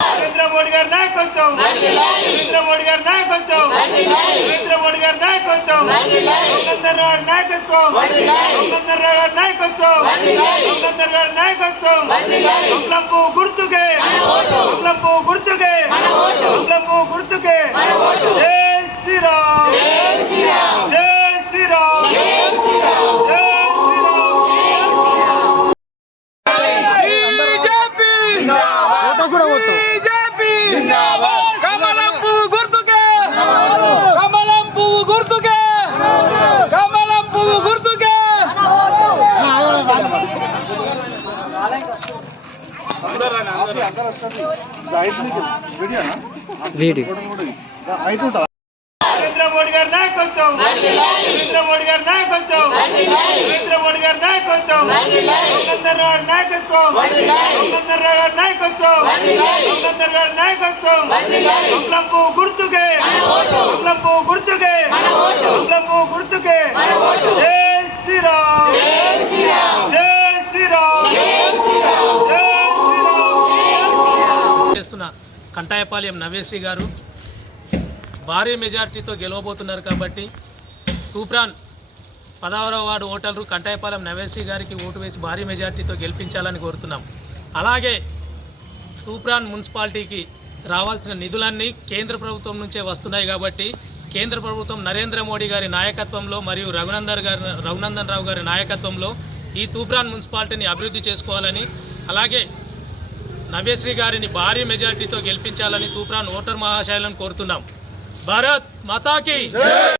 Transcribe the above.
నరేంద్ర మోడీ గారి నాయకత్వం, నరేంద్ర మోడీ గారి నాయకత్వం, నరేంద్ర మోడీ గారి నాయకత్వం, రఘునందన్ రావు గారి నాయకత్వం, రఘునందన్ రావు గారి నాయకత్వం, రఘునందన్ గారి నాయకత్వం, కమలంపు గుర్తుకే, కమలంపు గుర్తుకే, కమలంపు గుర్తుకే, జై శ్రీరామ్, జై శ్రీరామ్, జై శ్రీరామ్, జై శ్రీరామ్, జై కమలం పువ్వు గుర్తుకే, కమలం పువ్వు గుర్తుకే, కమలం పువ్వు గుర్తుకే. నరేంద్ర మోడీ గారి నాయకత్వం, నరేంద్ర మోడీ గారి నాయకత్వం, నరేంద్ర మోడీ గారి నాయకత్వం, రఘునందన్ రావు గారి నాయకత్వం, రఘునందన్ రావు గారి నాయకత్వం, రఘునందన్ గారి నాయకత్వం, కమలంపు గుర్తుకే, కమలంపు గుర్తుకే, కమలంపు గుర్తుకే, జై శ్రీరామ్, జై శ్రీరామ్, జై శ్రీరామ్, జై శ్రీరామ్, జై శ్రీరామ్. చేస్తున్న కంటాయపాలెం నవ్యశ్రీ గారు భారీ మెజార్టీతో గెలవబోతున్నారు కాబట్టి తూప్రాన్ 16వ వార్డు ఓటర్లు కంటాయపాలెం నవ్యశ్రీ గారికి ఓటు వేసి భారీ మెజార్టీతో గెలిపించాలని కోరుతున్నాం. అలాగే తూప్రాన్ మున్సిపాలిటీకి రావాల్సిన నిధులన్నీ కేంద్ర ప్రభుత్వం నుంచే వస్తున్నాయి కాబట్టి కేంద్ర ప్రభుత్వం నరేంద్ర మోడీ గారి నాయకత్వంలో మరియు రఘునందన్ రావు గారి నాయకత్వంలో ఈ తూప్రాన్ మున్సిపాలిటీని అభివృద్ధి చేసుకోవాలని, అలాగే నవ్యశ్రీ గారిని భారీ మెజార్టీతో గెలిపించాలని తూప్రాన్ ఓటర్ మహాశయులను కోరుతున్నాం. భారత్ మాతా కీ జై.